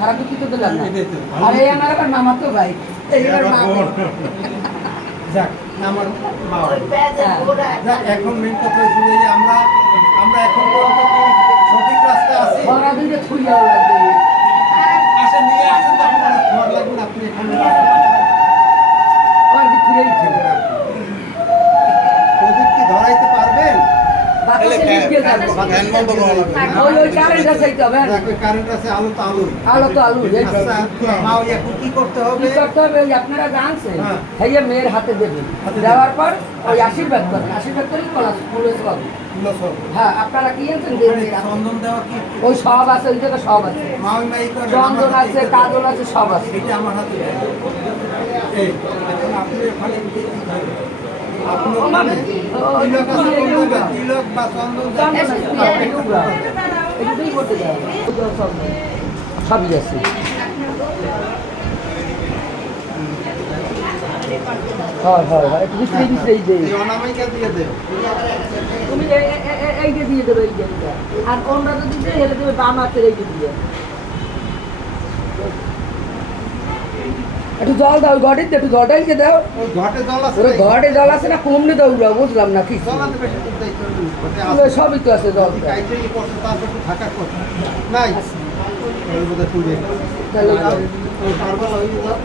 খারাপ কিছু তো দিলাম না। আর এই আমার আবার মামা তো ভাই, এই আমার মা। যাক আমার মা যাক, এখন মেন কথা হচ্ছে যে আমরা এখন পর্যন্ত কি সঠিক রাস্তায় আছি? ওরা দুইটা ছুঁয়াও লাগবে। আসে নিয়ে আসছেন তখন অনেক খাবার লাগবে না, আপনি এখানে ওর কি ছুঁয়েই ছিল। প্রদীপ কি ধরাইতে পারবেন? বাতাসে লিখিয়ে যাবে। ওই কারেন্ট আছে তো হবে। কারেন্ট আছে, আলো তো আলো। আলো তো আলো। আচ্ছা মা ওই এখন কি করতে হবে? কি করতে হবে? ওই আপনারা জানছেন। হ্যাঁ। ভাইয়া মেয়ের হাতে দেবেন। দেওয়ার পর ওই আশীর্বাদ করবেন। আশীর্বাদ করে কলা ফুলে পাবেন। হ্যাঁ, আপনারা কি জানছেন? চন্দন দেওয়া কি? ওই সব আছে, ওই জায়গায় সব আছে। মা ওই মাই করে চন্দন আছে, কাজল আছে, সব আছে। এটা আমার হাতে দেন। এই এখন আপনি ওখানে কি করবেন? আপনি ওখানে তিলক আছে, বলতে হবে, তিলক বা চন্দন এটুকুই করতে যাবে। সবই আছে। হয় হয় হয়, একটু বিশ্রী বিশ্রী দেয়। এই অনামিকা দিয়ে দেন। তুমি এইটা দিয়ে দেবে, এই জায়গাটা। আর ওনরা যদি দেয়, হেলে দেবে বাম হাতের এইটা দিয়ে। একটু জল দাও, ঘটে একটু জলটাইকে দাও। ওই ঘটে জল আছে। ওরা ঘটে জল আছে না, কমনে দাও, বুঝলাম না কি। জল আনতে বেশি তো দায়িত্ব নেই। ঘটে আছে। সবই তো আছে জল। কাইতে এই করতে তারপর একটু থাকার কথা। নাই। ওই বোধহয় তুলে। তাহলে ওই পারবা ওই দাও।